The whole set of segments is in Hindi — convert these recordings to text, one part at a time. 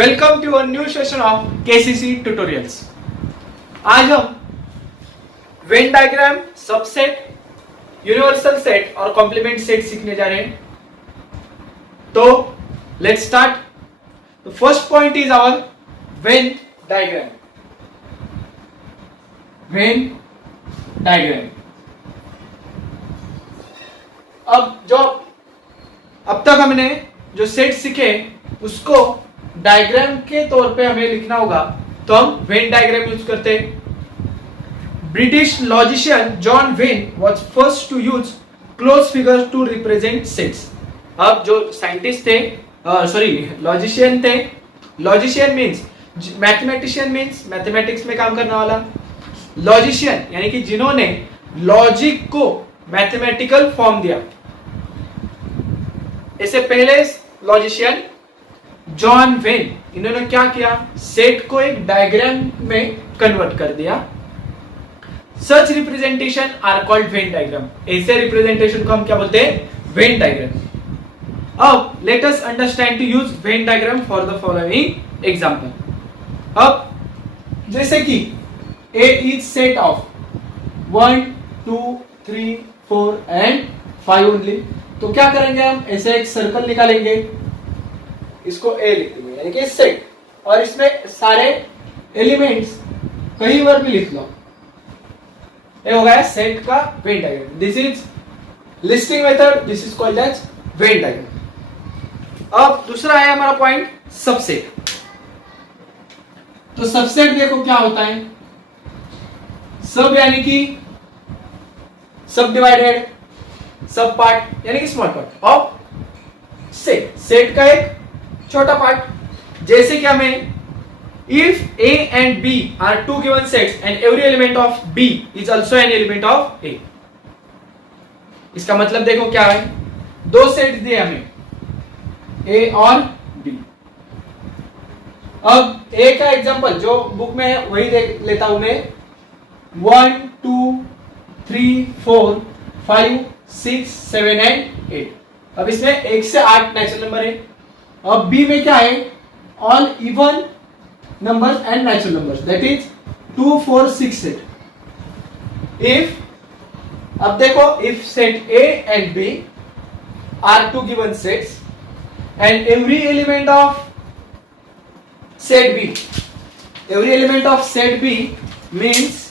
Welcome to a new session of KCC tutorials. आज हम Venn diagram, subset, universal set और कॉम्प्लीमेंट सेट सीखने जा रहे हैं। तो let's start. The first point is our Venn diagram. Venn diagram अब तक हमने जो सेट सीखे उसको डायग्राम के तौर पे हमें लिखना होगा, तो हम वेन डायग्राम यूज करते हैं। British logician John Venn was first to use close figures to represent sets. अब जो साइंटिस्ट थे, लॉजिशियन थे। Logician means mathematician, means mathematics में काम करने वाला। लॉजिशियन यानी कि जिन्होंने लॉजिक को मैथमेटिकल फॉर्म दिया। इससे पहले लॉजिशियन जॉन वेन, इन्होंने क्या किया, सेट को एक डायग्राम में कन्वर्ट कर दिया। Such representation are called Venn diagram. ऐसे रिप्रेजेंटेशन को हम क्या बोलते हैं, वेन डायग्राम। अब let us understand to use Venn diagram for the following example. अब जैसे कि A is set of 1 2 3 4 and 5 only, तो क्या करेंगे, हम ऐसे एक सर्कल निकालेंगे, इसको ए लिख देंगे यानी कि सेट, और इसमें सारे एलिमेंट्स कहीं पर भी लिख लो। ये हो गया सेट का Venn diagram. This is listing method, this is called as Venn diagram. अब दूसरा है हमारा पॉइंट सबसेट। तो सबसेट देखो क्या होता है, सब यानी कि सब डिवाइडेड, सब पार्ट यानी कि small part of set, set का एक छोटा पार्ट। जैसे कि हमें if A and B are two given sets and every element of B is also an element of A. इसका मतलब देखो क्या है, दो सेट्स दिए हमें, ए और बी। अब ए का एग्जांपल जो बुक में है वही देख लेता हूं मैं। 1 2 3 4 5 6 7 एंड 8। अब इसमें 1 से 8 नेचुरल नंबर है। अब बी में क्या है, all even numbers and natural numbers, that is 2 4 6 8। If, अब देखो, if set A and B are two given sets and every element of set B, every element of set B means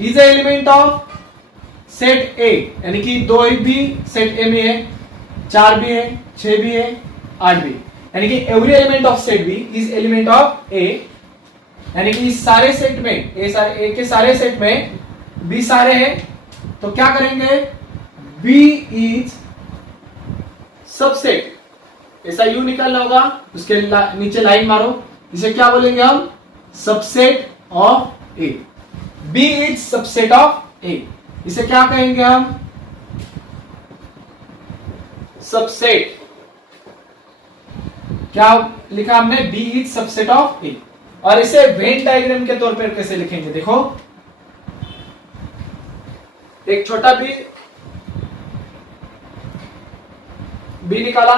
is a element of set A, यानी कि 2 भी सेट ए में है, 4 भी है, 6 भी है, 8 भी, यानी कि every element of set B is element of A, यानी कि इस सारे सेट में ए के सारे सेट में बी सारे हैं, तो क्या करेंगे, बी इज सबसेट। ऐसा यू निकालना होगा, उसके नीचे लाइन मारो, इसे क्या बोलेंगे हम, subset of A. B is subset of A, इसे क्या कहेंगे हम, सबसेट। क्या लिखा हमने, B is subset of A. और इसे वेन डायग्राम के तौर पर कैसे लिखेंगे, देखो, एक छोटा बी निकाला।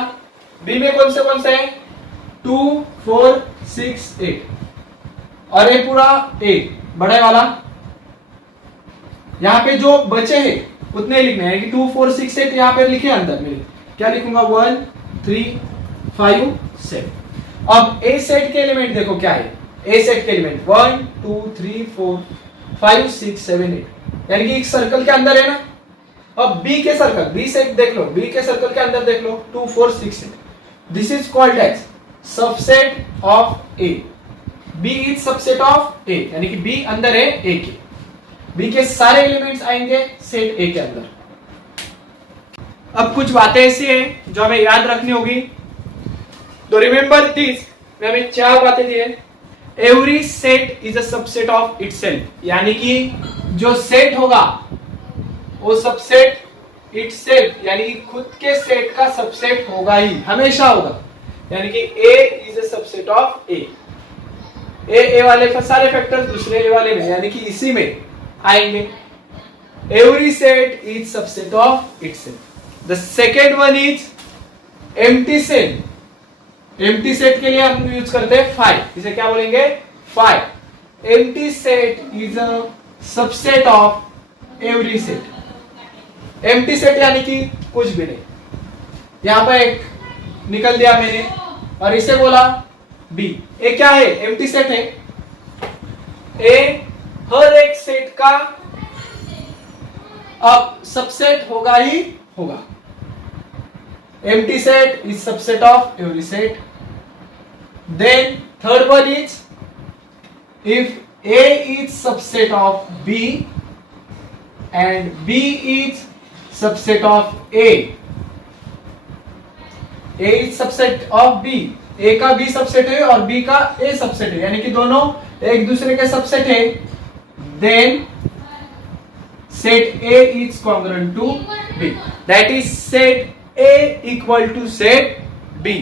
बी में कौन से हैं, 2 4 6 8, और ये पूरा ए बड़े वाला। यहां पे जो बचे हैं उतने लिखने हैं, 2 4 6 8 यहां पे लिखे अंदर में, क्या लिखूंगा, 1 3 5 7। अब ए सेट के एलिमेंट देखो क्या है, ए सेट के एलिमेंट 1 2 3 4 5 6 7 8, यानी कि एक सर्कल के अंदर है ना। अब बी के सर्कल, बी सेट देख लो, बी के सर्कल के अंदर देख लो, 2 4 6 8, this is called as subset of A. B is subset of A, यानी कि बी अंदर है ए के, बी के सारे एलिमेंट्स आएंगे सेट ए के अंदर। अब कुछ बातें ऐसी हैं जो हमें याद रखनी होगी, तो रिमेंबर दिस, में हमें 4 बातें दी है। Every set is a subset of itself, यानी कि जो सेट होगा वो सबसेट इटसेल्फ, यानी कि खुद के सेट का सबसेट होगा ही, हमेशा होगा। यानी कि A is a subset of ए, ए वाले सारे फैक्टर्स दूसरे ए वाले में, यानी कि इसी में आएंगे। Every set is subset of itself. The second one is empty set. Empty set के लिए हम यूज करते हैं फाइव, इसे क्या बोलेंगे, five. Empty set is a subset of every set. Empty set यानी कि कुछ भी नहीं, यहां पर एक निकल दिया मैंने और इसे बोला बी। ए क्या है, एम्प्टी सेट है। ए हर एक सेट का अब सबसेट होगा ही होगा। Empty set is subset of every set. Then third one is if A is subset of B and B is subset of A. A is subset of B. A का B सबसेट है और B का A सबसेट है, यानी कि दोनों एक दूसरे के सबसेट है। Then set A is congruent to B. That is set A equal to set B.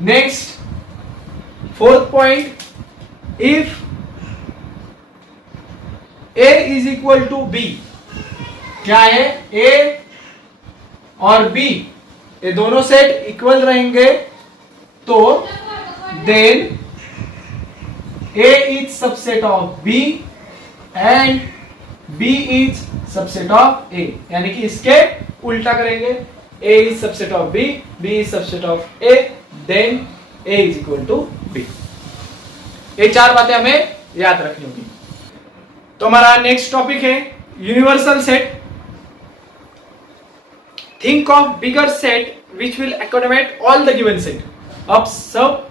Next, fourth point, if A is equal to B, क्या है, A और B ये दोनों सेट इक्वल रहेंगे तो then A is subset of B and B is subset of A, यानी कि इसके उल्टा करेंगे। A is subset of B, B is subset of A, then A is equal to B। ये चार बातें हमें याद रखनी होगी। तो हमारा नेक्स्ट टॉपिक है universal set. Think of bigger set which will accommodate all the given set. अब सब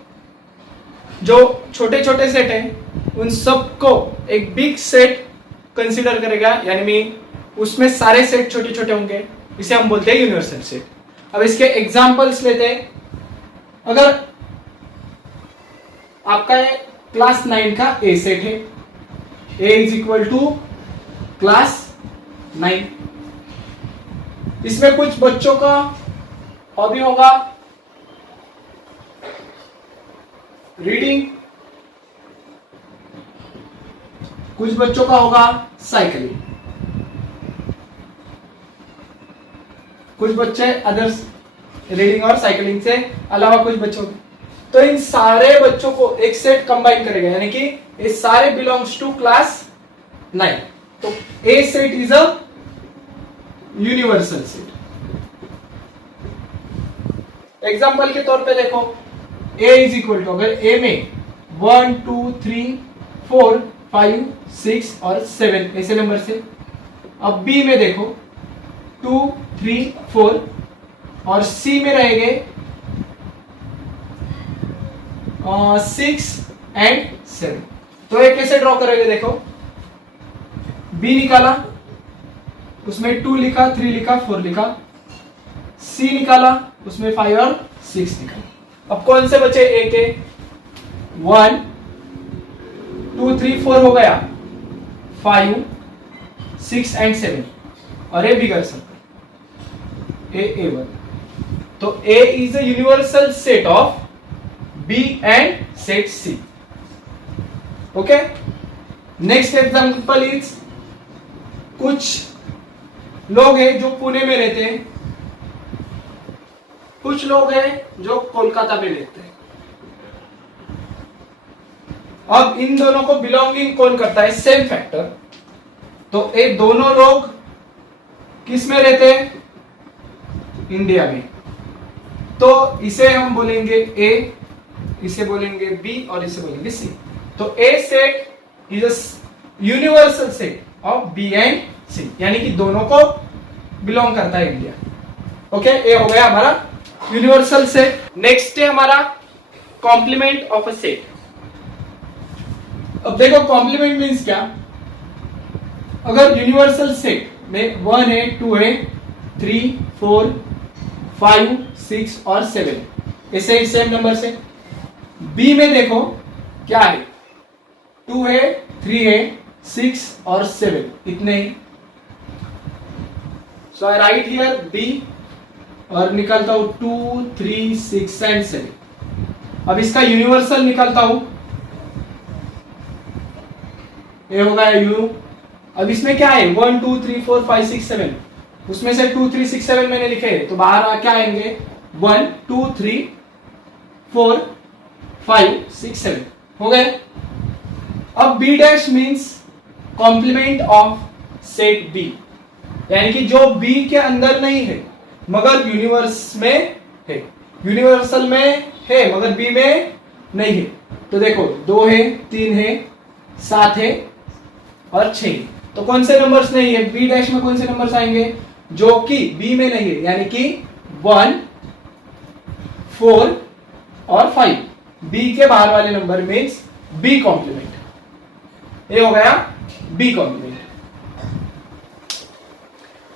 जो छोटे छोटे सेट हैं उन सबको एक बिग सेट कंसीडर करेगा, यानी मैं उसमें सारे सेट छोटे छोटे होंगे, इसे हम बोलते हैं यूनिवर्सल सेट। अब इसके एग्जांपल्स लेते हैं। अगर आपका क्लास 9 का ए सेट है, ए इज इक्वल टू क्लास 9, इसमें कुछ बच्चों का हॉबी होगा रीडिंग, कुछ बच्चों का होगा साइकिलिंग, कुछ बच्चे अदर्स रीडिंग और साइकिलिंग से अलावा कुछ बच्चों, तो इन सारे बच्चों को एक सेट कंबाइन करेगा, यानी कि ये सारे बिलोंग्स टू क्लास 9। तो A set is a universal set. Example के तौर पे देखो, ए इज इक्वल टू, अगर ए में 1 2 3 4 5 6 और 7 ऐसे नंबर से, अब बी में देखो 2 3 4 और सी में रहेंगे 6 एंड 7। तो ये कैसे ड्रॉ करोगे, देखो बी निकाला, उसमें 2 लिखा, 3 लिखा, 4 लिखा, सी निकाला, उसमें 5 और 6 निकाला। अब कौन से बचे ए के, 1 2 3 4 हो गया, 5 6 एंड 7 और ए बिगर सर्कल A1। तो A is a universal set of B and set C. Okay? Next example is, कुछ लोग हैं जो पुणे में रहते हैं, कुछ लोग हैं जो कोलकाता में रहते हैं। अब इन दोनों को बिलोंगिंग कौन करता है, सेम फैक्टर। तो ये दोनों लोग किस में रहते हैं, इंडिया में। तो इसे हम बोलेंगे ए, इसे बोलेंगे बी और इसे बोलेंगे सी। तो A set is a universal set of B and C, यानी कि दोनों को बिलोंग करता है इंडिया। ओके, ए हो गया हमारा यूनिवर्सल सेट। नेक्स्ट है हमारा कॉम्प्लीमेंट ऑफ अ सेट। अब देखो कॉम्प्लीमेंट मींस क्या, अगर यूनिवर्सल सेट में 1 है 2 है 3 4 5 6 और 7 ऐसे ही सेम नंबर से, बी में देखो क्या है, 2 है 3 है 6 और 7 इतने ही। सो आई राइट हियर बी और निकालता हूं 2 3 6 एंड 7। अब इसका यूनिवर्सल निकालता हूं, ये होगा यू। अब इसमें क्या है, 1 2 3 4 5 6 7, उसमें से 2 3 6 7 मैंने लिखे हैं, तो बाहर क्या आएंगे 1 2 3 4 5 6 7 हो गए। अब B dash means complement of set B, यानी कि जो बी के अंदर नहीं है मगर यूनिवर्स में है, यूनिवर्सल में है मगर बी में नहीं है। तो देखो 2 है, 3 है, 7 है और 6। तो कौन से नंबर्स नहीं है बी डैश में, कौन से नंबर्स आएंगे जो कि बी में नहीं है, यानी कि 1 4 और 5 बी के बाहर वाले नंबर मीन्स बी कॉम्प्लीमेंट। ये हो गया बी कॉम्प्लीमेंट।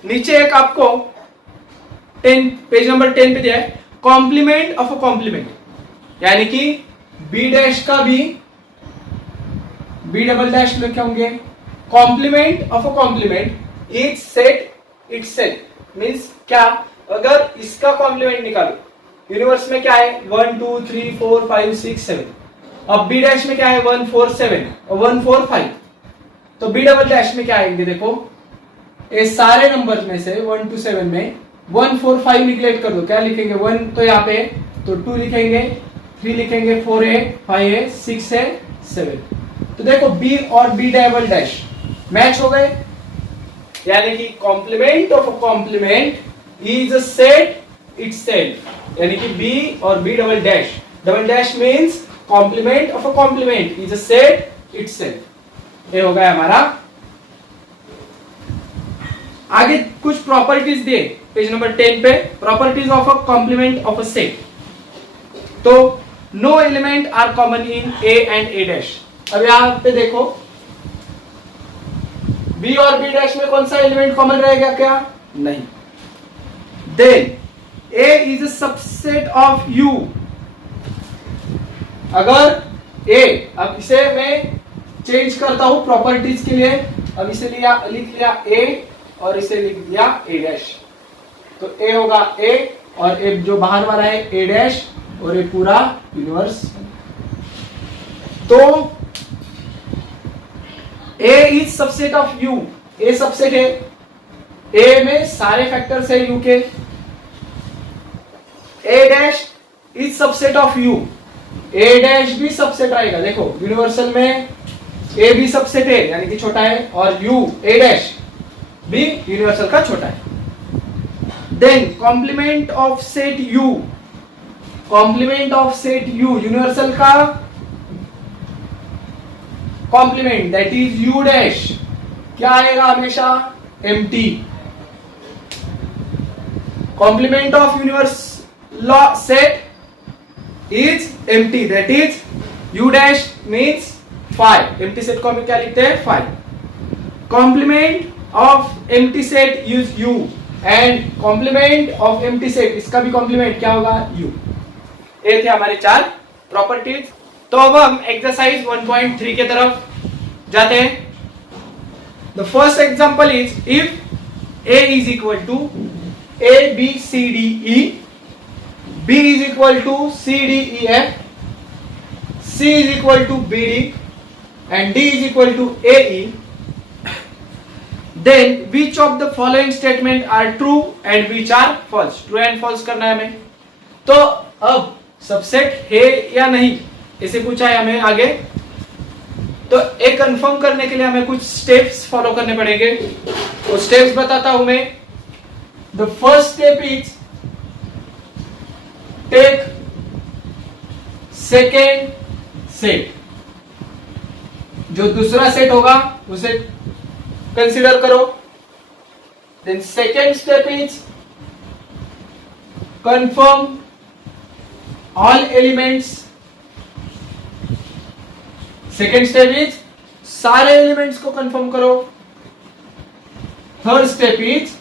नीचे एक आपको 10 पेज नंबर 10 पे दिया है कॉम्प्लीमेंट ऑफ अ कॉम्प्लीमेंट, यानी कि बी डैश का भी बी डबल डैश लिखे होंगे। Complement of a complement is set itself means क्या, अगर इसका कॉम्प्लीमेंट निकालो यूनिवर्स में क्या है 1 2 3 4 5 6 7, अब बी डैश में क्या है 1 4 7 और 1 4 5, तो बी डबल डैश में क्या आएंगे देखो ये सारे नंबर में से 1 to 7 में 1 4 5 निगलेक्ट कर दो, क्या लिखेंगे 1 तो यहाँ पे, तो 2 लिखेंगे, 3 लिखेंगे, 4 है, 5 है, 6 है, 7। तो देखो बी और बी डबल डैश मैच हो गए, यानी कि complement of a complement is a set itself, यानी कि बी और B double dash means complement of a complement is a set itself. ये हो गया हमारा। आगे कुछ प्रॉपर्टीज दिए पेज नंबर 10 पे, properties of a complement of a set. तो no element are common in A and A dash. अब यहां पे देखो बी और बी डैश में कौन सा एलिमेंट कॉमन रहेगा क्या, नहीं। Then A is a subset of U, अगर ए, अब इसे मैं चेंज करता हूं प्रॉपर्टीज के लिए, अब इसे लिख लिया ए और इसे लिख दिया ए डैश, तो ए होगा ए और ए जो बाहर वाला है ए डैश और ये पूरा यूनिवर्स। तो A is subset of U, A subset है, ए में सारे फैक्टर्स है यू के। A dash is subset of U, A dash भी सबसेट आएगा, देखो यूनिवर्सल में ए भी सबसेट है यानी कि छोटा है, और यू ए डैश भी यूनिवर्सल का छोटा है। Then complement of set U, complement of set U universal का complement that is U dash क्या आएगा हमेशा empty. Complement of universe set is empty that is U dash means 5, empty set को हम क्या लिखते हैं 5। Complement of empty set is U and complement of empty set इसका भी कॉम्प्लीमेंट क्या होगा यू। ये थे हमारे 4 प्रॉपर्टीज। तो अब हम एक्सरसाइज 1.3 के तरफ जाते हैं। The first example is if A is equal to A B C D E, B is equal to C D E F, C is equal to B D and D is equal to A E, then which of the following statement are true and which are false, true and false करना है हमें। तो अब सबसेट है या नहीं इसे पूछा है हमें आगे, तो एक कंफर्म करने के लिए हमें कुछ स्टेप्स फॉलो करने पड़ेंगे। वो स्टेप्स बताता हूं मैं। The first step is take second set, जो दूसरा सेट होगा उसे कंसिडर करो। Then second step is confirm all elements, second step is सारे एलिमेंट्स को कंफर्म करो। थर्ड स्टेप इज,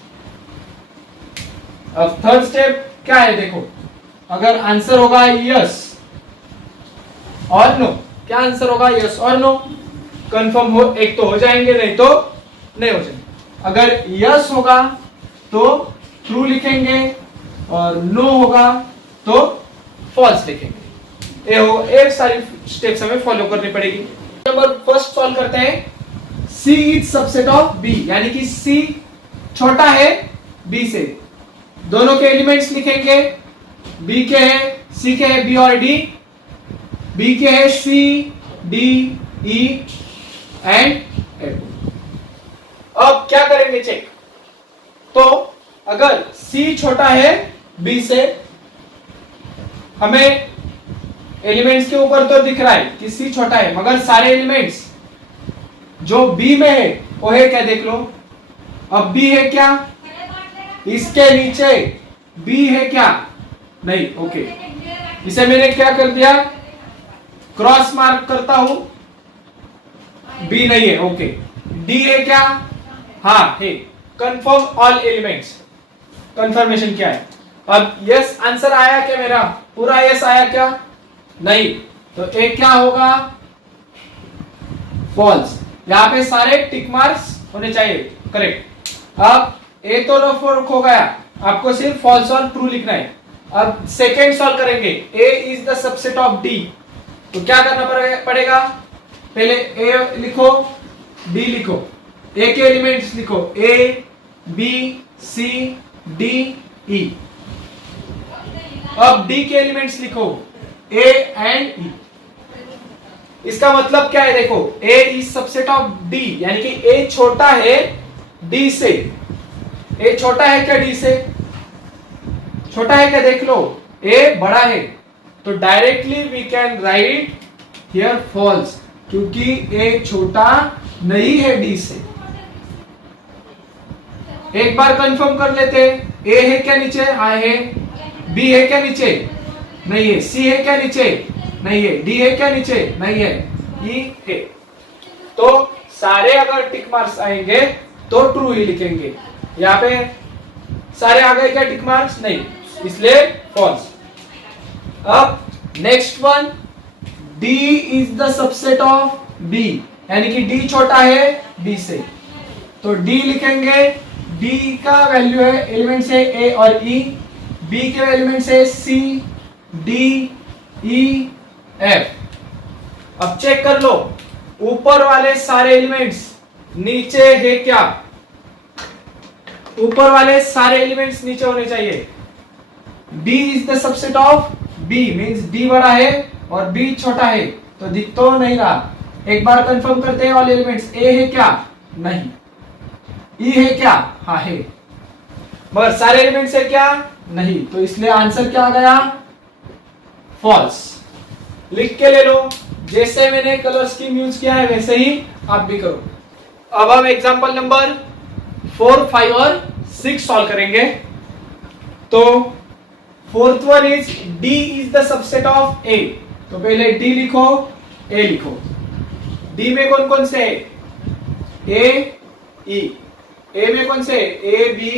अब थर्ड स्टेप क्या है देखो, अगर आंसर होगा यस और नो, क्या आंसर होगा यस और नो, कंफर्म हो एक तो हो जाएंगे नहीं तो नहीं हो जाएंगे। अगर यस होगा तो ट्रू लिखेंगे और नो होगा तो फॉल्स लिखेंगे। ये सारी स्टेप्स हमें फॉलो करनी पड़ेगी। नंबर फर्स्ट सॉल्व करते हैं। सी इज सबसेट ऑफ बी, यानी कि सी छोटा है बी से, दोनों के एलिमेंट्स लिखेंगे बी के है, सी के है बी और डी, बी के है C D E and F. अब क्या करेंगे चेक, तो अगर सी छोटा है बी से, हमें एलिमेंट्स के ऊपर तो दिख रहा है कि सी छोटा है, मगर सारे एलिमेंट्स जो बी में है वो है क्या देख लो। अब बी है क्या, इसके नीचे बी है क्या, नहीं, ओके, इसे मैंने क्या कर दिया, क्रॉस मार्क करता हूं, बी नहीं है, ओके। डी है क्या, हाँ है, कंफर्म ऑल एलिमेंट्स, कंफर्मेशन क्या है। अब यस आंसर आया क्या, मेरा पूरा यस आया क्या, नहीं, तो ए क्या होगा, फॉल्स। यहां पे सारे टिक मार्क्स होने चाहिए, करेक्ट। अब ए तो रफ हो गया, आपको सिर्फ फॉल्स और ट्रू लिखना है। अब सेकेंड सॉल्व करेंगे, A is the subset of D, तो क्या करना पड़ेगा, पहले ए लिखो, डी लिखो, ए के एलिमेंट्स लिखो, ए बी सी डी ई। अब डी के एलिमेंट्स लिखो, ए एंड ई। इसका मतलब क्या है, देखो, ए इज सबसेट ऑफ डी, यानी कि ए छोटा है डी से। ए छोटा है क्या डी से, छोटा है क्या देख लो, ए बड़ा है, तो directly we can write here false, क्योंकि ए छोटा नहीं है डी से। एक बार कंफर्म कर लेते, ए है क्या नीचे, हाँ है, बी है क्या नीचे, नहीं है, सी है क्या नीचे, नहीं है, डी है क्या नीचे, नहीं है, ई है। तो सारे अगर टिक मार्क्स आएंगे तो ट्रू ही लिखेंगे, यहाँ पे सारे आ गए क्या टिक मार्क्स, नहीं, इसलिए फॉल्स। अब next one, D is the subset of B, यानी कि डी छोटा है बी से, तो डी लिखेंगे, डी का वैल्यू है, एलिमेंट्स है ए और ई, बी के एलिमेंट्स है सी डी ई एफ। अब चेक कर लो, ऊपर वाले सारे एलिमेंट्स नीचे है क्या, ऊपर वाले सारे एलिमेंट्स नीचे होने चाहिए। D is the subset of B, means D बड़ा है और B छोटा है, तो दिख तो नहीं रहा। एक बार कंफर्म करते हैं ऑल एलिमेंट्स, A है क्या, नहीं, E है क्या, हाँ है, मगर सारे एलिमेंट्स है क्या, नहीं, तो इसलिए आंसर क्या आ गया, फॉल्स। लिख के ले लो, जैसे मैंने कलर स्कीम यूज किया है वैसे ही आप भी करो। अब हम एग्जांपल नंबर 4, 5 और 6 सॉल्व करेंगे। तो fourth one is D is the subset of A, तो पहले D लिखो, A लिखो। D में कौन कौन से है, A E, A में कौन से, A B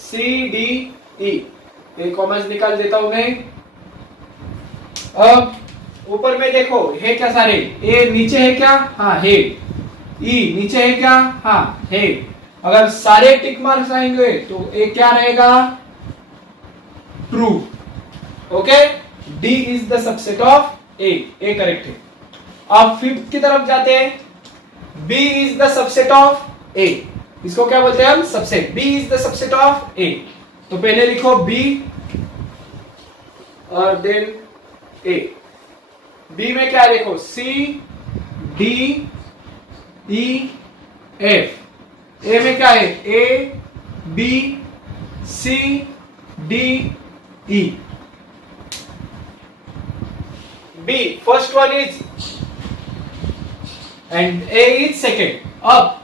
C D E, एक कॉमर्स निकाल देता हूं मैं। अब ऊपर में देखो है क्या सारे, ए नीचे है क्या, हाँ है, ई नीचे है क्या, हाँ है। अगर सारे टिक मार्क्स आएंगे तो ए क्या रहेगा, true, okay. D is the subset of A correct है। अब फिफ्थ की तरफ जाते हैं, B is the subset of A, इसको क्या बोलते हैं हम, subset. B is the subset of A, तो पहले लिखो बी और देन ए। बी में क्या देखो, सी डी ई एफ। ए में क्या है, A B C D E. B first one is and A is second. अब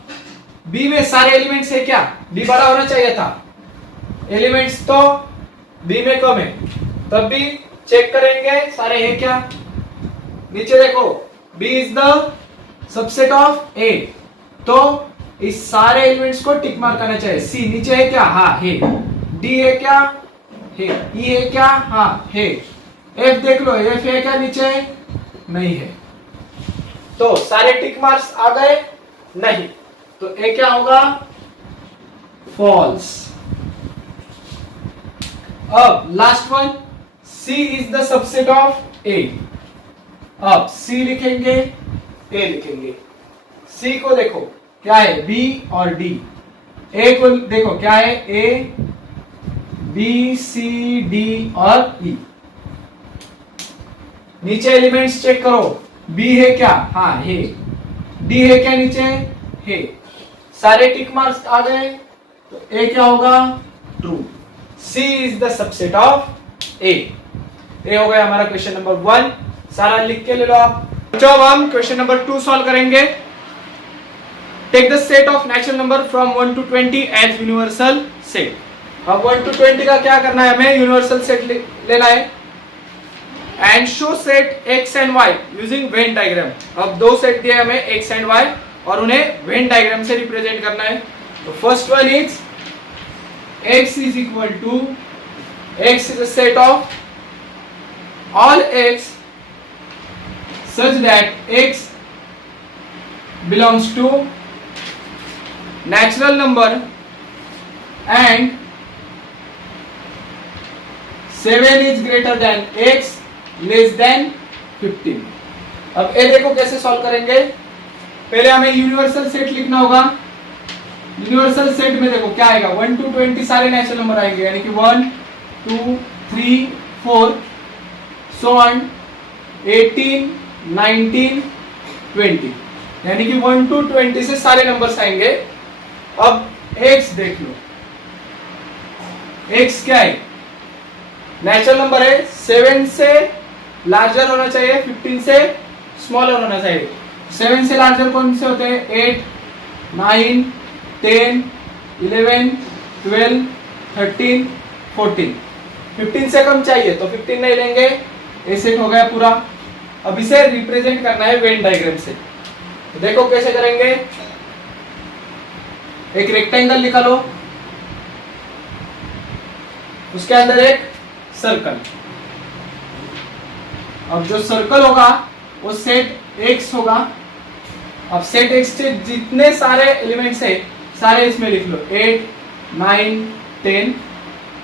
बी में सारे एलिमेंट्स है क्या, बी बड़ा होना चाहिए था, एलिमेंट्स तो बी में कम है, तब भी चेक करेंगे सारे है क्या। नीचे देखो, B is the subset of A, तो इस सारे एलिमेंट्स को टिक मार्क करना चाहिए। सी नीचे है क्या, हाँ है। डी है क्या, है। ई है क्या, हाँ है। एफ देख लो, एफ है क्या नीचे, नहीं है, तो सारे टिक मार्क्स आ गए, नहीं, तो ए क्या होगा, फॉल्स। अब last one, C is the subset of A। अब C लिखेंगे, A लिखेंगे। C को देखो क्या है, B और D। A को देखो क्या है, A बी सी डी और ई। नीचे एलिमेंट्स चेक करो, बी है क्या, हाँ है, डी है क्या नीचे, है, सारे टिक मार्क्स आ गए, तो ए क्या होगा, true. C is the subset of A. ये हो गया हमारा क्वेश्चन नंबर 1, सारा लिख के ले लो आप। तो अब हम क्वेश्चन नंबर 2 सॉल्व करेंगे। Take the set of natural number from 1 to 20 as universal set. अब 1 to 20 का क्या करना है, हमें यूनिवर्सल सेट लेना है। And show set x and y using when diagram. अब दो सेट दिए हमें x एंड y और उन्हें वेन डायग्राम से रिप्रेजेंट करना है। तो first one is x is equal to, x is a set of all x such that x belongs to natural number and 7 is greater than x less than 15। अब ये देखो कैसे सॉल्व करेंगे। पहले हमें यूनिवर्सल सेट लिखना होगा। यूनिवर्सल सेट में देखो क्या आएगा, 1 to 20 सारे नेचुरल नंबर आएंगे, यानी कि 1 2 3 4 so on 18 19 20, यानी कि 1 to 20 से सारे नंबर्स आएंगे। अब x देख लो, x क्या है, नेचुरल नंबर है, 7 से लार्जर होना चाहिए, 15 से स्मॉलर होना चाहिए। 7 से लार्जर कौन से होते हैं, 8 9 10 11 12 13 14। 15 से कम चाहिए तो 15 नहीं लेंगे। ए सेट हो गया पूरा। अब इसे रिप्रेजेंट करना है वेन डायग्राम से। तो देखो कैसे करेंगे, एक रेक्टेंगल निकालो, उसके अंदर एक सर्कल। अब जो सर्कल होगा वो सेट x होगा। अब सेट x से जितने सारे एलिमेंट्स है सारे इसमें लिख लो, 8 9 10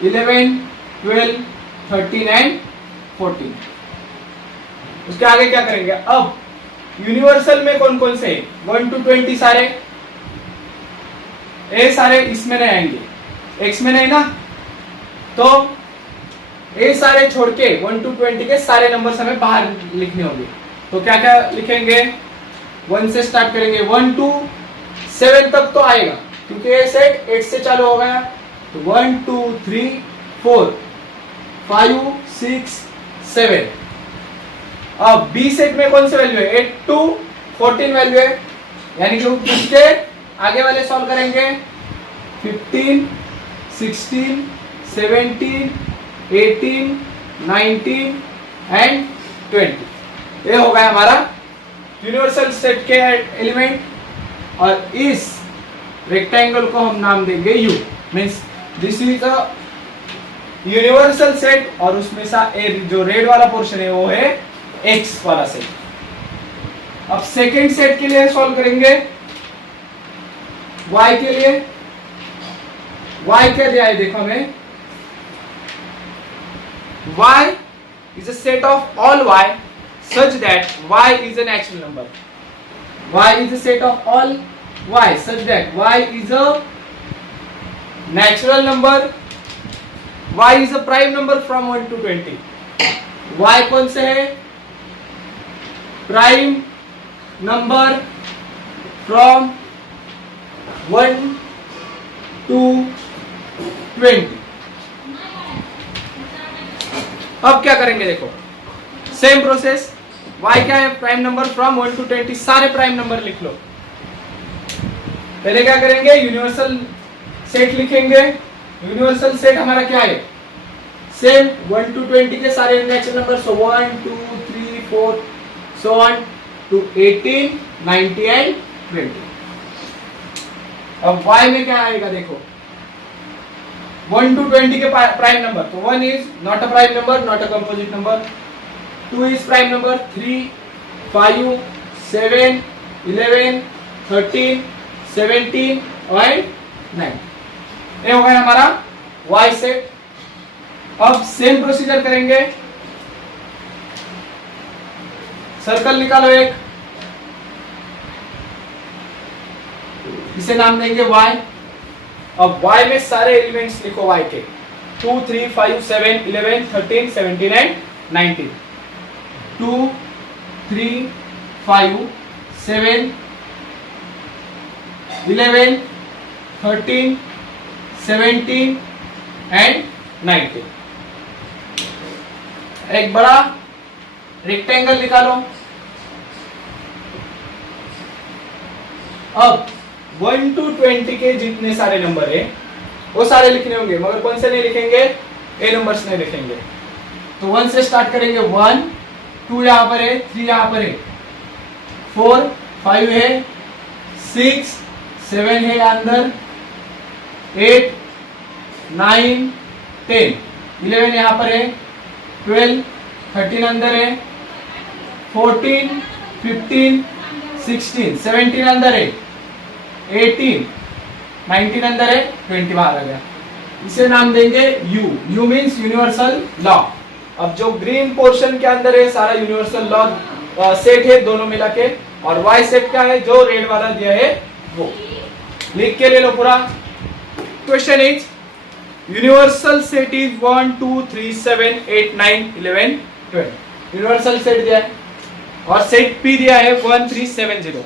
11 12 13 एंड 14। उसके आगे क्या करेंगे, अब यूनिवर्सल में कौन कौन से 1 to 20 सारे, ए सारे इसमें नहीं आएंगे, x में नहीं ना, तो ए सारे छोड़ के 1 to 20 के सारे नंबर्स हमें बाहर लिखने होंगे। तो क्या क्या लिखेंगे, 1 से स्टार्ट करेंगे, 1 to 7 तक तो आएगा क्योंकि ये सेट 8 से चालू हो गया। तो 1 2 3 4 5 6 7। अब बी सेट में कौन से वैल्यू है, 8 to 14 वैल्यू है, यानी कि उसके आगे वाले सॉल्व करेंगे, 15 16 17 18 19 एंड 20। ये हो गया हमारा यूनिवर्सल सेट के एलिमेंट। और इस रेक्टेंगल को हम नाम देंगे U, means this is a universal set, और उसमें सा जो रेड वाला पोर्शन है वो है X वाला सेट। अब सेकेंड सेट के लिए सॉल्व करेंगे, Y के लिए। Y क्या दिया है देखो हमें, Y is a set of all y such that y is a natural number. Y is a set of all y such that y is a natural number. Y is a prime number from 1 to 20. Y कौन से है, प्राइम नंबर फ्रॉम 1 to 20। अब क्या करेंगे देखो, सेम प्रोसेस, y क्या है, प्राइम नंबर फ्रॉम 1 to 20, सारे प्राइम नंबर लिख लो। पहले क्या करेंगे, यूनिवर्सल सेट लिखेंगे। यूनिवर्सल सेट हमारा क्या है, सेम 1 to 20 के सारे natural number, so 1 2 3 4 so on to 18 90 and 20। अब y में क्या आएगा देखो, 1 to 20 के प्राइम नंबर, तो 1 is not a prime number, not a composite number, 2 is prime number, 3 5 7 11 13 17 and 9। ये हो गया हमारा y सेट। अब सेम प्रोसीजर करेंगे, सर्कल निकालो एक, इसे नाम देंगे y। अब y में सारे एलिमेंट्स लिखो y के, 2 3 5 7 11 13 17 एंड 19 2 3 5 7 11 13 17 एंड 19। एक बड़ा रेक्टेंगल निकालो। अब 1 to 20 के जितने सारे नंबर है वो सारे लिखने होंगे, मगर कौन से नहीं लिखेंगे? ए नंबर्स नहीं लिखेंगे। तो 1 से स्टार्ट करेंगे। 1 2 यहां पर है, 3 यहां पर है, 4 5 है, 6 7 है अंदर, 8 9 10 11 यहां पर है, 12 13 अंदर है, 14 15 16 17 अंदर है, 18 19 अंदर है, 20 बाहर आ गया। इसे नाम देंगे U। U means universal law. अब जो ग्रीन पोर्शन के अंदर है सारा यूनिवर्सल लॉ सेट है दोनों मिला के, और Y सेट क्या है जो रेड वाला दिया है वो लिख के ले लो पूरा। Question is universal set is 1 2 3 7 8 9 11 12। Universal set दिया है और सेट P दिया है 1 3 7 0।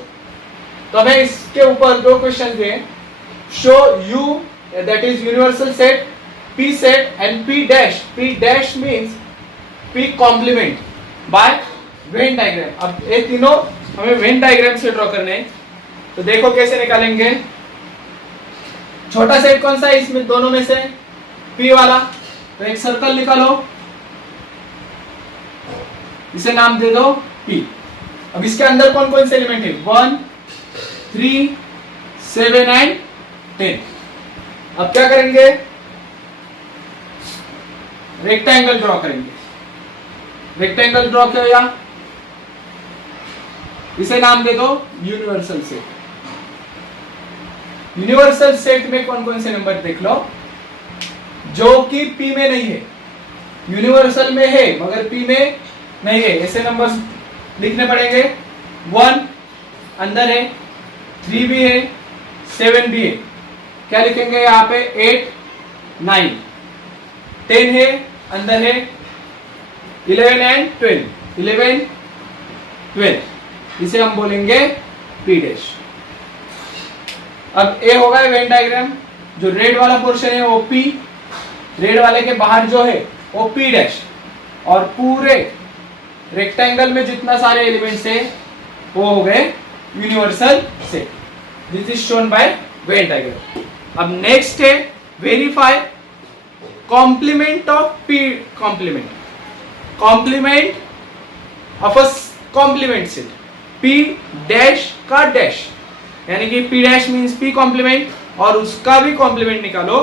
तो हमें इसके ऊपर दो क्वेश्चन दिए। Show U that is universal set, P set and P dash. P dash means P complement by Venn diagram। अब ये तीनों हमें वेन डायग्राम से ड्रॉ करने हैं, तो देखो कैसे निकालेंगे। छोटा सेट कौन सा है इसमें दोनों में से? P वाला। तो एक सर्कल निकालो, इसे नाम दे दो P। अब इसके अंदर कौन कौन से एलिमेंट है? 1 3 7 एंड 10। अब क्या करेंगे? रेक्टेंगल ड्रॉ करेंगे। रेक्टेंगल ड्रॉ किया, इसे नाम दे दो यूनिवर्सल सेट। यूनिवर्सल सेट में कौन कौन से नंबर देख लो जो कि P में नहीं है। यूनिवर्सल में है मगर P में नहीं है, ऐसे नंबर्स लिखने पड़ेंगे। 1 अंदर है, 3 भी है, 7 भी है। क्या लिखेंगे यहाँ पे? 8 9 10 है अंदर है, 11 एंड 12 11 12। इसे हम बोलेंगे P डैश। अब ए होगा वेन डायग्राम। जो रेड वाला पोर्शन है वो P, रेड वाले के बाहर जो है वो P डैश, और पूरे रेक्टेंगल में जितना सारे एलिमेंट्स है वो हो गए universal set. This is shown by Venn diagram. अब नेक्स्ट है verify complement of P complement. Complement of a complement set P dash का डैश, यानी कि P dash means P complement, और उसका भी कॉम्प्लीमेंट निकालो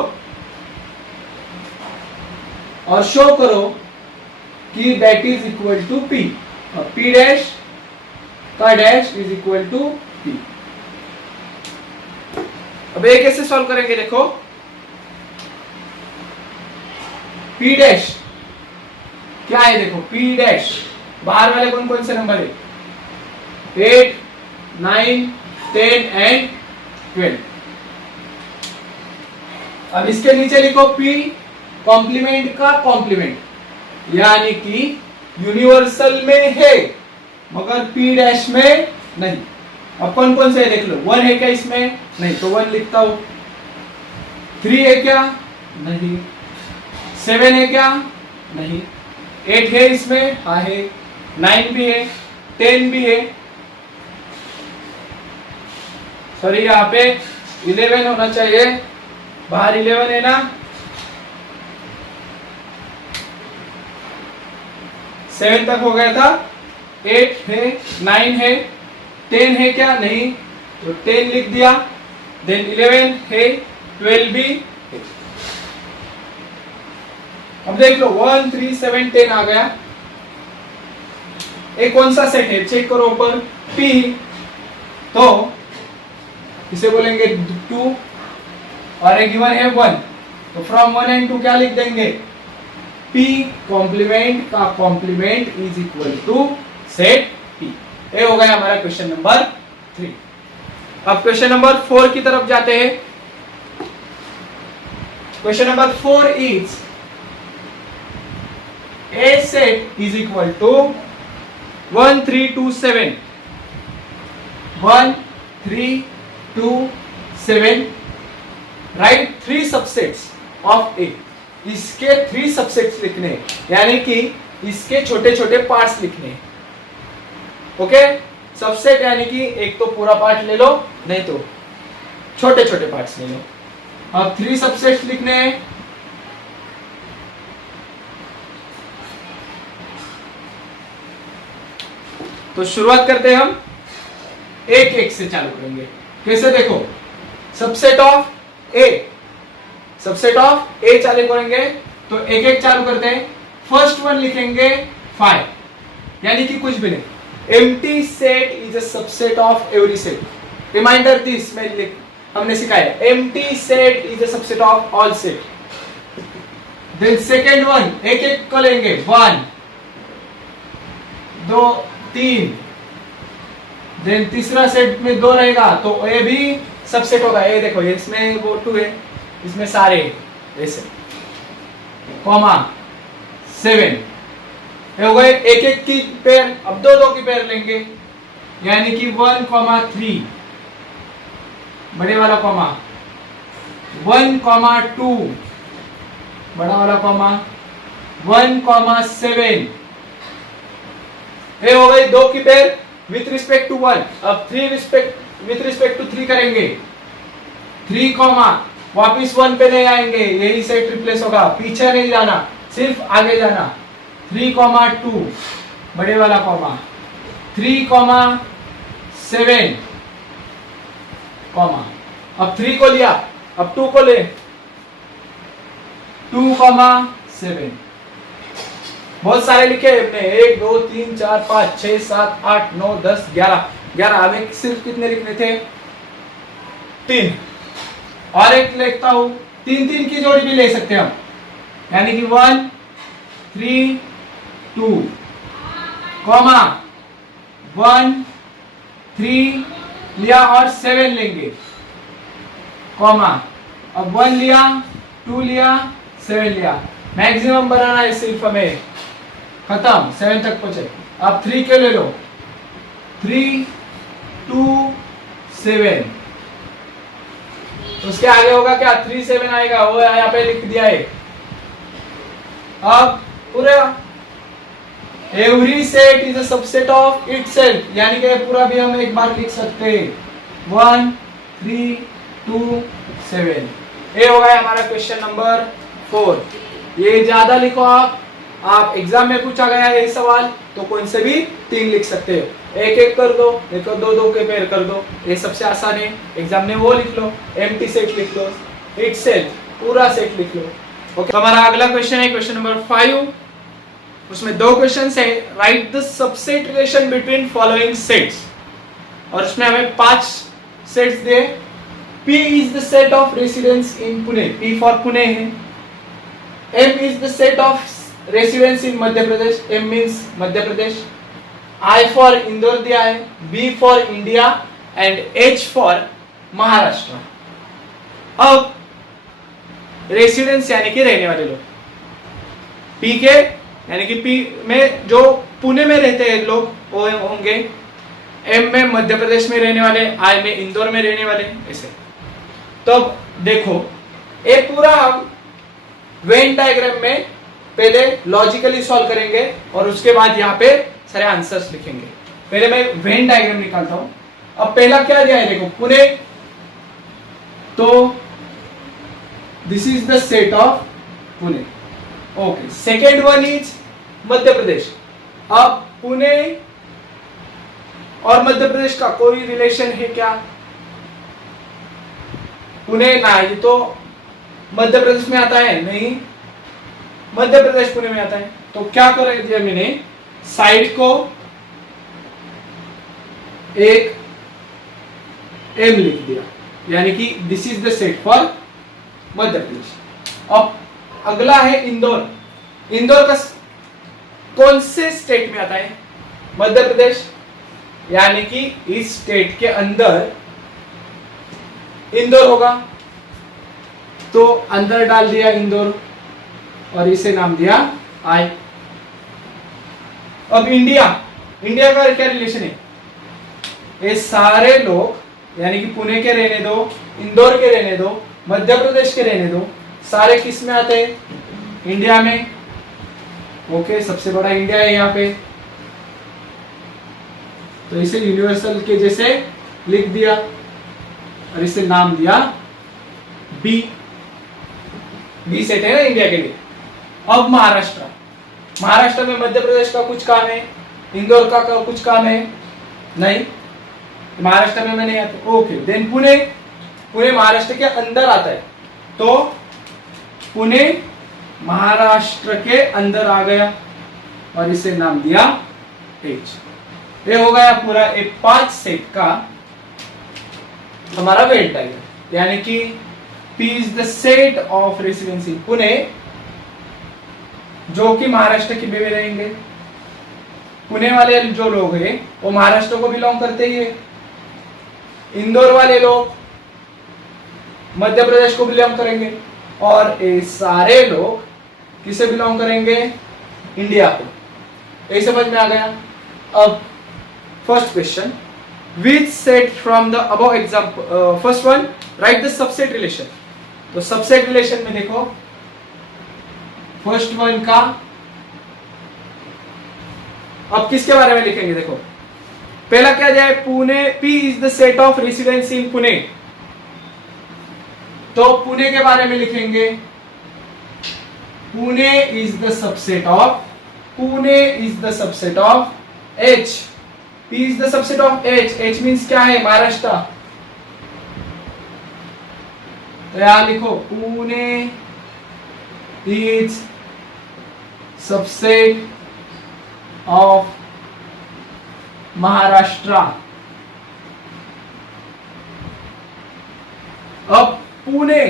और शो करो कि that is equal to P। और P डैश का dash is equal to P। अब ये कैसे सॉल्व करेंगे? देखो P डैश क्या है? देखो P डैश बाहर वाले कौन कौन से नंबर है? 8 9 10 एंड 12। अब इसके नीचे लिखो P कॉम्प्लीमेंट का कॉम्प्लीमेंट, यानी कि यूनिवर्सल में है मगर P डैश में नहीं। अब कौन कौन से है देख लो। 1 है क्या इसमें? नहीं, तो 1 लिखता हूं। 3 है क्या? नहीं। 7 है क्या? नहीं। 8 है इसमें? हाँ है। 9 भी है, 10 भी है, सॉरी यहाँ पे 11 होना चाहिए, बाहर 11 है ना। 7 तक हो गया था। 8 है, 9 है, 10 है क्या? नहीं, तो 10 लिख दिया। देन 11 है, 12 भी है। अब देख लो 1 3 7 10 आ गया। एक कौन सा सेट है? चेक करो ऊपर P, तो इसे बोलेंगे 2, और एक गिवन है 1, तो फ्रॉम 1 एंड 2 क्या लिख देंगे? P कॉम्प्लीमेंट का complement is equal to set P। ये हो गया हमारा क्वेश्चन नंबर 3। अब क्वेश्चन नंबर 4 की तरफ जाते हैं। Question number 4 is A set is equal to 1 3 2 7 1 3 2 7 right 3 subsets of A. इसके 3 सबसेट्स लिखने हैं, यानी कि इसके छोटे छोटे पार्ट्स लिखने हैं। ओके, सबसेट यानी कि एक तो पूरा पार्ट ले लो, नहीं तो छोटे छोटे पार्ट्स ले लो। अब 3 सबसेट्स लिखने हैं। तो शुरुआत करते हैं हम, एक एक से चालू करेंगे। कैसे, देखो subset of A, subset of A चालू करेंगे तो एक एक चालू करते हैं। फर्स्ट वन लिखेंगे 5, यानी कि कुछ भी नहीं। Empty set is a subset of every set. Reminder this में हमने सिखाया, empty set is a subset of all set. Then second one, एक एक को लेंगे, 1 2 3। देन तीसरा सेट में 2 रहेगा तो ए भी सबसेट होगा। ए देखो, इसमें वो 2 है, इसमें सारे ऐसे, कॉमा 7 हो गए। एक एक की पेयर, अब 2 2 की पेयर लेंगे, यानी कि 1 3 बड़े वाला कॉमा, 1 2 बड़ा वाला कॉमा, 1 7। ये हो गई 2 की पेयर विथ रिस्पेक्ट टू 1। अब 3 विथ रिस्पेक्ट टू 3 करेंगे, 3 कॉमा, वापिस 1 पे नहीं आएंगे, यही सेट रिप्लेस होगा, पीछे नहीं जाना, सिर्फ आगे जाना। 3 2 बड़े वाला कॉमा, 3 7 कॉमा। अब 3 को लिया, अब 2 को ले, 2 7। बहुत सारे लिखे हमने, 1 2 3 4 5 6 7 8 9 10 11। हमें सिर्फ कितने लिखने थे, 3। और एक लिखता हूं, 3 3 की जोड़ी भी ले सकते हैं हम, यानी कि 1 3 2 कॉमा 1 3 लिया और 7 लेंगे, कॉमा। अब 1 लिया, 2 लिया, 7 लिया। मैक्सिमम बनाना है सिर्फ हमें, खत्म, 7 तक पहुंचे। अब 3 के ले लो, 3 2 7। उसके आगे होगा क्या, 3 7 आएगा, वो यहाँ पे लिख दिया है। अब पूरा every set is a subset of itself, यानी कि पूरा भी हम एक बार लिख सकते हैं, 1 3 2 7। ये हो गया हमारा क्वेश्चन नंबर 4। ये ज्यादा लिखो आप एग्जाम में पूछा गया है ये सवाल, तो कौन से भी 3 लिख सकते हो, एक एक कर दो, देखो 2 2 के पेयर कर दो, ये सबसे आसान है। एग्जाम में वो लिख लो, एम्प्टी सेट लिख लो, इटसेल्फ पूरा सेट लिख लो। ओके, तो हमारा अगला क्वेश्चन है क्वेश्चन नंबर 5। उसमें 2 क्वेश्चन है, right the subset relation between following sets. और उसमें हमें 5 सेट्स दिए। P is the set of residents in Pune, P for Pune है। M is the set of residents in Madhya Pradesh, M means Madhya Pradesh. I for Indore दिया है, B for India and H for Maharashtra. अब रेसिडेंट्स यानी कि रहने वाले लोग, P के यानी कि P में जो पुणे में रहते हैं लोग वो होंगे, M में मध्य प्रदेश में रहने वाले, I में इंदौर में रहने वाले, ऐसे। तो अब देखो, ये पूरा हम वेन डायग्राम में पहले लॉजिकली सॉल्व करेंगे और उसके बाद यहाँ पे सारे आंसर्स लिखेंगे। पहले मैं वेन डायग्राम निकालता हूं। अब पहला क्या दिया है, देखो पुणे, तो this is the set of Pune. Okay, second one is Madhya Pradesh. अब पुणे और मध्य प्रदेश का कोई रिलेशन है क्या, पुणे ना, ये तो मध्य प्रदेश में आता है, नहीं मध्य प्रदेश पुणे में आता है। तो क्या कर दिया मैंने, साइड को एक M लिख दिया, यानी कि this is the set for Madhya Pradesh. अब अगला है इंदौर। इंदौर का कौन से स्टेट में आता है, मध्य प्रदेश, यानी कि इस स्टेट के अंदर इंदौर होगा, तो अंदर डाल दिया इंदौर और इसे नाम दिया I। अब इंडिया, इंडिया का क्या रिलेशन है? ये सारे लोग यानी कि पुणे के रहने दो, इंदौर के रहने दो, मध्य प्रदेश के रहने दो, सारे किस में आते हैं? इंडिया में। ओके, सबसे बड़ा इंडिया है यहाँ पे, तो इसे यूनिवर्सल के जैसे लिख दिया और इसे नाम दिया बी। बी सेट है ना इंडिया के लिए। अब महाराष्ट्र, महाराष्ट्र में मध्य प्रदेश का कुछ काम है, इंदौर का कुछ काम है? नहीं, महाराष्ट्र में नहीं आते। ओके, देन पुणे, पुणे महाराष्ट्र के अंदर आता है, तो पुणे महाराष्ट्र के अंदर आ गया और इसे नाम दिया एच। ये हो गया पूरा एक 5 सेट का हमारा वेन डायग्राम, यानी कि P is the set of residence इन पुणे, जो कि महाराष्ट्र के में रहेंगे। पुणे वाले जो लोग हैं वो महाराष्ट्र को बिलोंग करते ही है। इंदौर वाले लोग मध्य प्रदेश को बिलोंग करेंगे, और ये सारे लोग किसे बिलोंग करेंगे? इंडिया को। ये समझ में आ गया। अब first question, which set from the above example, first one, right the subset relation. तो सबसेट रिलेशन में देखो, फर्स्ट वन का अब किसके बारे में लिखेंगे? देखो पहला क्या जाए, Pune, P is the set of residence इन पुणे, तो पुणे के बारे में लिखेंगे Pune is the subset of, Pune is the subset of H, P is the subset of H, H means क्या है? महाराष्ट्र। तो यहां लिखो Pune is subset of Maharashtra. अब पुणे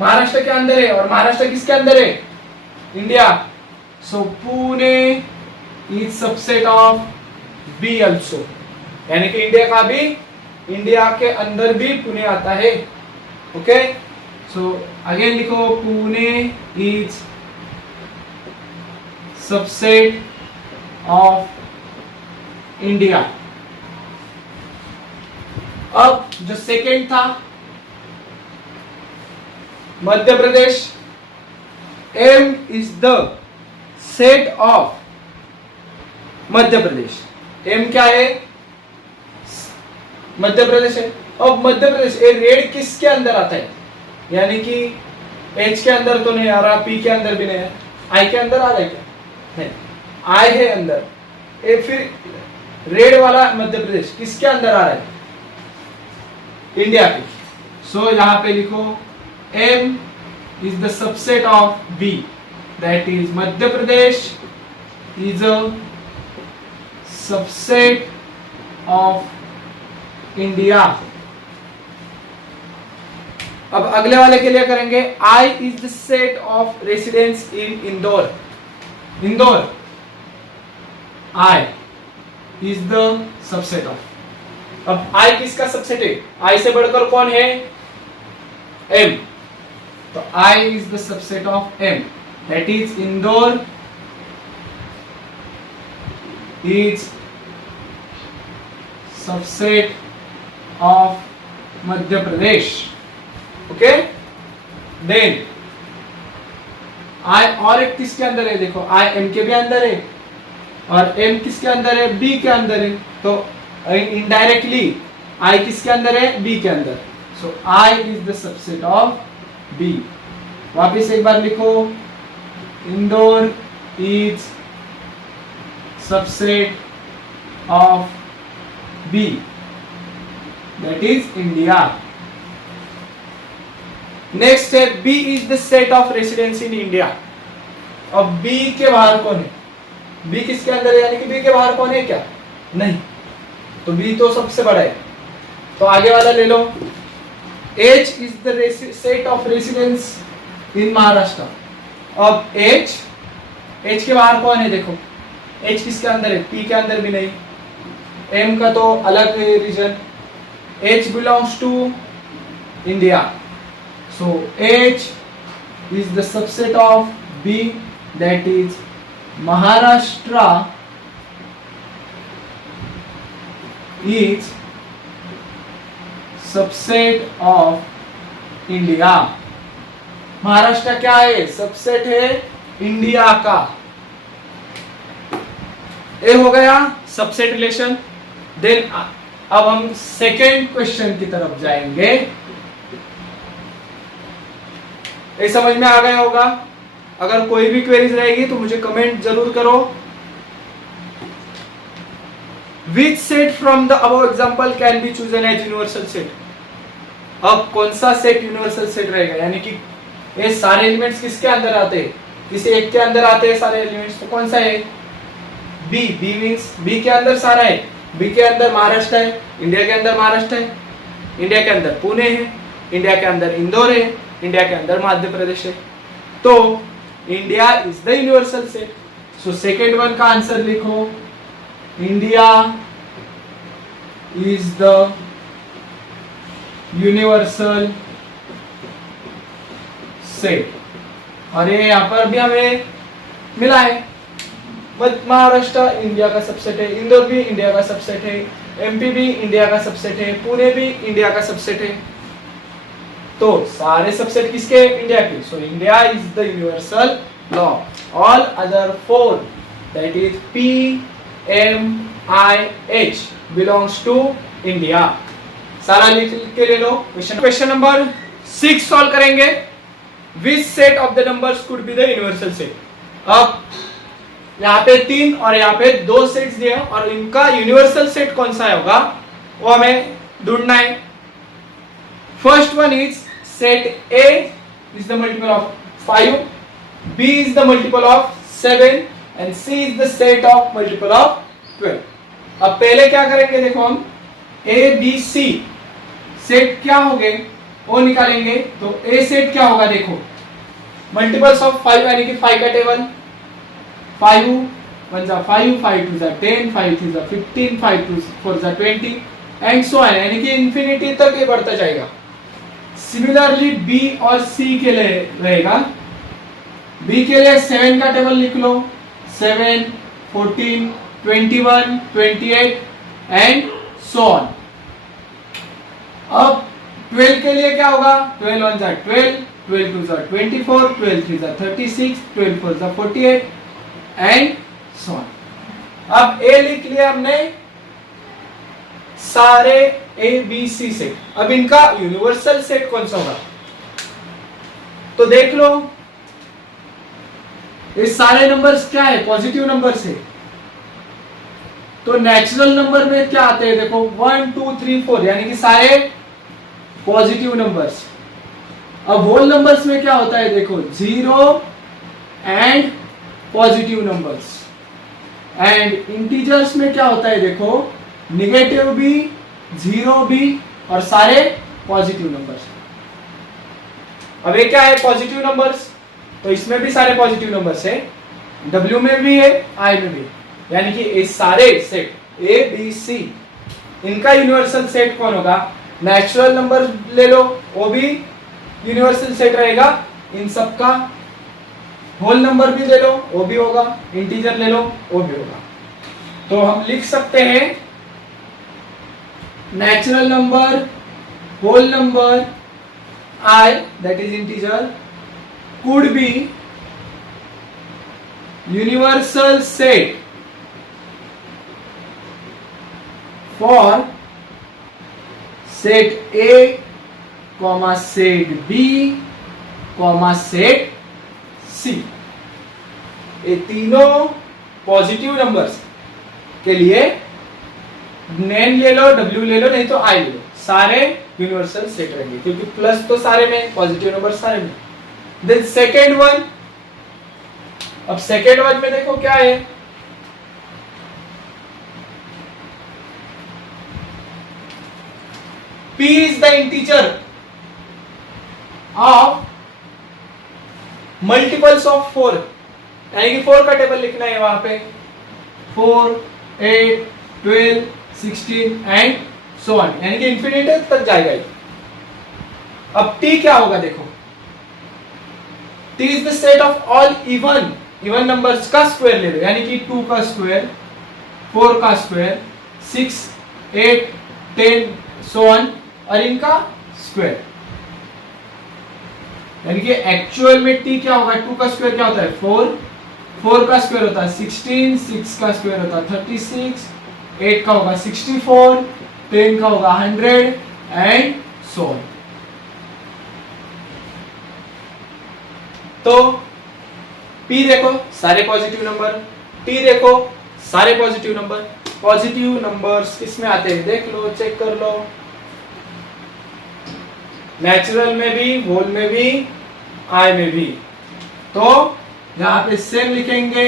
महाराष्ट्र के अंदर है, और महाराष्ट्र किसके अंदर है? India. So Pune is subset of B also, यानी कि इंडिया का भी, इंडिया के अंदर भी पुणे आता है। ओके, सो अगेन लिखो Pune is subset of India. अब जो सेकेंड था Madhya Pradesh, M is the set of Madhya Pradesh. M क्या है? मध्य प्रदेश है। अब मध्य प्रदेश, ये रेड किसके अंदर आता है? यानी कि H के अंदर तो नहीं आ रहा, P के अंदर भी नहीं है, I के अंदर आ रहा है क्या? नहीं, I है अंदर। ये फिर रेड वाला मध्य प्रदेश किसके अंदर आ रहा है? इंडिया के। सो यहां पे लिखो M is the subset of B, that is Madhya Pradesh is a subset of India. अब अगले वाले के लिए करेंगे I is the set of residents in Indore. Indore, I is the subset of. अब I किसका सबसेट है? I से बढ़कर कौन है? M. तो I is the subset of M, that is Indore is subset of Madhya Pradesh. Okay, then I और एक किसके अंदर है? देखो I M के भी अंदर है, और M किसके अंदर है? B के अंदर है। तो इनडायरेक्टली I किसके अंदर है? B के अंदर। सो I is the subset of B। वापिस एक बार लिखो, Indore is subset of B, that is India. Next है B is the set of residence in India. अब B के बाहर कौन है? B किसके अंदर है? यानी कि B के बाहर कौन है क्या? नहीं, तो B तो सबसे बड़ा है। तो आगे वाला ले लो, H is the set of residents in Maharashtra. अब H के बाहर कौन है? देखो H किसके अंदर है? P के अंदर भी नहीं, M का तो अलग reason. H belongs to India, so H is the subset of B, that is Maharashtra is subset of India. Maharashtra क्या है? सबसेट है इंडिया का। ये हो गया सबसेट रिलेशन। देन अब हम सेकेंड क्वेश्चन की तरफ जाएंगे। ये समझ में आ गया होगा। अगर कोई भी क्वेरीज रहेगी तो मुझे कमेंट जरूर करो। Which set from the above example can be chosen as universal set? अब कौन सा सेट यूनिवर्सल सेट रहेगा? यानी कि ये सारे एलिमेंट्स किसके अंदर आते हैं? किसी एक के अंदर आते हैं सारे एलिमेंट्स। तो कौन सा है? बी। बी मीन्स बी के अंदर सारा है। बी के अंदर महाराष्ट्र है, इंडिया के अंदर महाराष्ट्र है, इंडिया के अंदर पुणे है, इंडिया के अंदर इंदौर है, इंडिया के अंदर मध्य प्रदेश है। तो India is the universal set. So second one का आंसर लिखो, India is the universal set. और ये यहां पर भी हमें मिला है। महाराष्ट्र इंडिया का सबसेट है, इंदौर भी इंडिया का सबसेट है, एमपी भी इंडिया का सबसेट है, पुणे भी इंडिया का सबसेट है। तो सारे सबसेट किसके? इंडिया के। So India is the universal law. All other four that is P M I H belongs to India. सारा लिख के ले लो। क्वेश्चन नंबर 6 सॉल्व करेंगे। Which set of the numbers could be the universal set? अब यहाँ पे 3 और यहाँ पे 2 सेट्स दिए और इनका यूनिवर्सल सेट कौन सा होगा वो हमें ढूंढना है। First one is set A is the multiple of 5, B is the multiple of 7 and C is the set of multiple of 12। अब पहले क्या करेंगे? देखो हम A B C सेट क्या हो गए वो निकालेंगे। तो A सेट क्या होगा? देखो मल्टीपल्स ऑफ 5 यानी कि 5 का टेबल 5 1 जा 5, 5 2 जा 10, 5 3 जा 15, 5 2 4 जा 20 एंड सो ऑन, यानी कि इंफिनिटी तक ये बढ़ता जाएगा। सिमिलरली B और C के लिए रहेगा। B के लिए 7 का टेबल लिख लो, 7 14 21 28 एंड सो ऑन। अब 12 के लिए क्या होगा? 12 1 जा 12, 12 2 जा 24, 12 3 जा 36, 12 4 जा 48 एंड सो ऑन। अब A लिख लिया हमने सारे A B C सेट। अब इनका यूनिवर्सल सेट कौन सा होगा? तो देख लो ये सारे नंबर्स क्या है? पॉजिटिव नंबर्स है। तो नेचुरल नंबर में क्या आते हैं? देखो 1 2 3 4 यानी कि सारे पॉजिटिव नंबर्स। अब होल नंबर्स में क्या होता है? देखो 0 and positive numbers. And integers में क्या होता है? देखो निगेटिव भी, 0 भी और सारे पॉजिटिव नंबर्स। अब ये क्या है? Positive numbers. तो इसमें भी सारे पॉजिटिव नंबर्स है, W में भी है, I में भी। यानी कि ये सारे सेट A B C इनका यूनिवर्सल सेट कौन होगा? नेचुरल नंबर ले लो वो भी यूनिवर्सल सेट रहेगा इन सब का। होल नंबर भी ले लो वो भी होगा, इंटीजर ले लो वो भी होगा। तो हम लिख सकते हैं natural number, whole number I that is integer could be universal set for set A, set B, set C। ये तीनों पॉजिटिव नंबर्स के लिए नेम ले लो, W ले लो, नहीं तो I ले लो, सारे यूनिवर्सल सेट रहेंगे क्योंकि प्लस तो सारे में, पॉजिटिव नंबर सारे में। Then second one. अब सेकेंड वन में देखो क्या है? P is the integer of multiples of 4 यानी कि 4 का टेबल लिखना है वहां पे 4 8 12 16 एंड सो ऑन, यानी कि इंफिनिटी तक जाएगा ये। अब T क्या होगा? देखो T is the set of all even numbers का स्क्वायर ले लो, यानी कि 2 का स्क्वायर, 4 का स्क्वायर, 6 8, 10 so on, और इनका स्क्वायर, यानी कि एक्चुअल में t क्या होगा, 2 का स्क्वायर क्या होता है 4, 4 का स्क्वायर होता है 16, 6 का स्क्वायर होता है 36, 8 का होगा 64, 10 का होगा 100 एंड सो ऑन। तो P देखो सारे पॉजिटिव नंबर, T देखो सारे पॉजिटिव नंबर। पॉजिटिव नंबर्स किसमें आते हैं देख लो, चेक कर लो, नेचुरल में भी, होल में भी, आई में भी। तो यहां पे सेम लिखेंगे,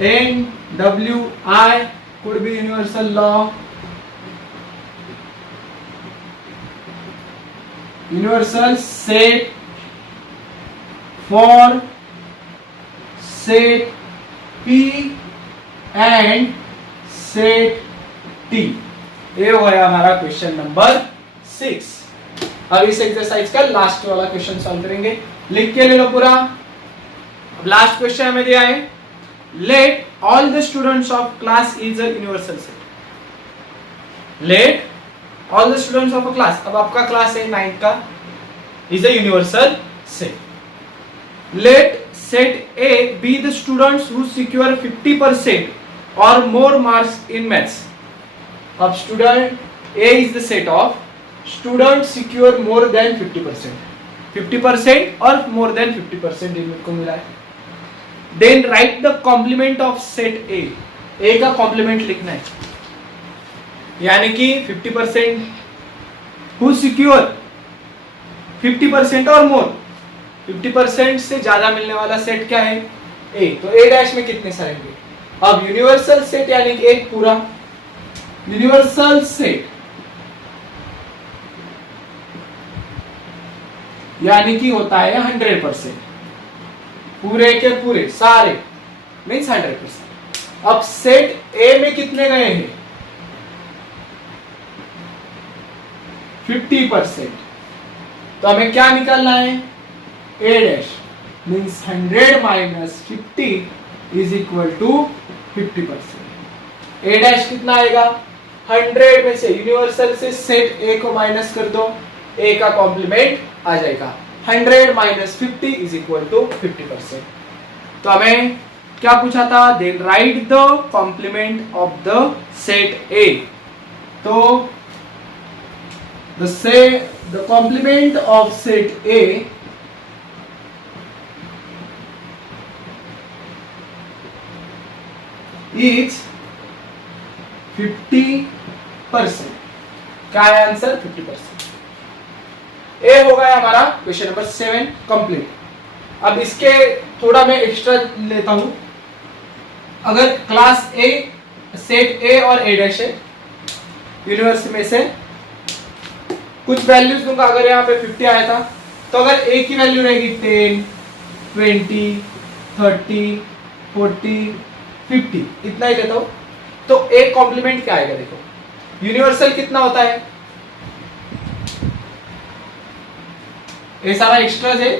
NWI could be universal law, universal set for set P and set T। ये हो गया हमारा क्वेश्चन नंबर 6। अब इस एक्सरसाइज का लास्ट वाला क्वेश्चन सॉल्व करेंगे, लिख के ले लो पूरा। अब लास्ट क्वेश्चन हमें दिया है, let all the students of class is a universal set. Let all the students of a class, अब आपका क्लास है 9th का, is a universal set. Let set A be the students who secure 50% or more marks in maths। अब student A is the set of students secure more than 50%, 50% or more than 50% इनको मिला है। Then write the complement of set A। A का complement लिखना है, यानी कि 50% who secure 50% or more, 50% से ज्यादा मिलने वाला सेट क्या है A। तो A डैश में कितने सारे होंगे। अब यूनिवर्सल सेट यानी कि एक पूरा यूनिवर्सल सेट यानी कि होता है 100%, पूरे के पूरे सारे मीन्स 100%। अब सेट A में कितने गए हैं 50%, तो हमें क्या निकालना है A dash means 100 minus 50 is equal to 50%। A dash कितना आएगा 100 में से यूनिवर्सल से सेट A को माइनस कर दो, A का कॉम्प्लीमेंट आ जाएगा 100 minus 50 is equal to 50%। तो हमें क्या पूछा था, then write the complement of the set A। तो the complement of set A is 50%। क्या है आंसर 50%। ए हो गया हमारा क्वेश्चन नंबर 7 कंप्लीट। अब इसके थोड़ा मैं एक्स्ट्रा लेता हूं, अगर क्लास ए सेट ए और ए डैश है यूनिवर्स में से कुछ वैल्यूज दूंगा, अगर यहाँ पे 50 आया था तो अगर ए की वैल्यू रहेगी 10, 20, 30, 40, 50 इतना ही लेता हूं, तो एक कॉम्प्लीमेंट क्या आएगा देखो, यूनिवर्सल कितना होता है, ये सारा एक्स्ट्राज है,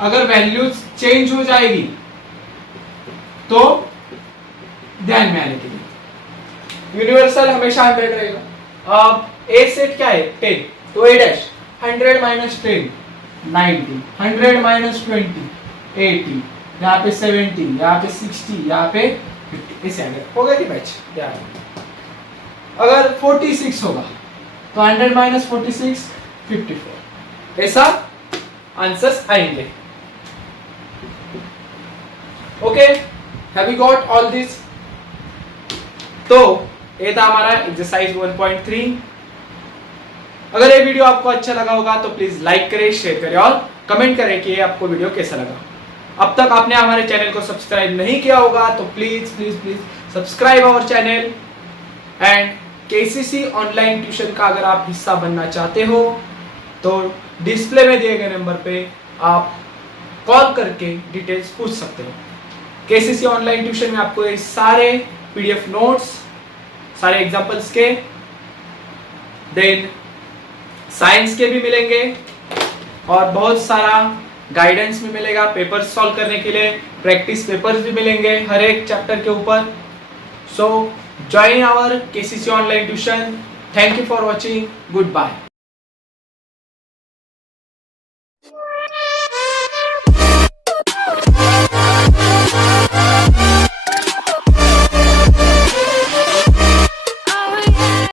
अगर वैल्यूज चेंज हो जाएगी तो ध्यान में आने के लिए यूनिवर्सल हमेशा 100 रहेगा। अब ए सेट क्या है 10, तो ए डैश 100 माइनस 10 90, 100 माइनस 20 80, यहाँ पे 70, यहाँ पे 60, यहाँ पे 50, इसे आगे हो गया कि मैच। अगर 46 होगा तो 100 माइनस 46 54, ऐसा आंसर्स आएंगे। Okay, have you got all this. तो ये था हमारा एक्सरसाइज 1.3। अगर ये वीडियो आपको अच्छा लगा होगा तो प्लीज लाइक करें, शेयर करें और कमेंट करें कि ये आपको वीडियो कैसा लगा। अब तक आपने हमारे चैनल को सब्सक्राइब नहीं किया होगा तो please please please subscribe our channel. And KCC online tuition का अगर आप हिस्सा बनना चाहते हो तो डिस्प्ले में दिए गए नंबर पे आप कॉल करके डिटेल्स पूछ सकते हो। केसीसी ऑनलाइन ट्यूशन में आपको ये सारे पीडीएफ नोट्स, सारे एग्जांपल्स के, देन साइंस के भी मिलेंगे और बहुत सारा गाइडेंस भी मिलेगा, पेपर्स सॉल्व करने के लिए प्रैक्टिस पेपर्स भी मिलेंगे हर एक चैप्टर के ऊपर। So join our KCC online tuition thank you for watching, good bye.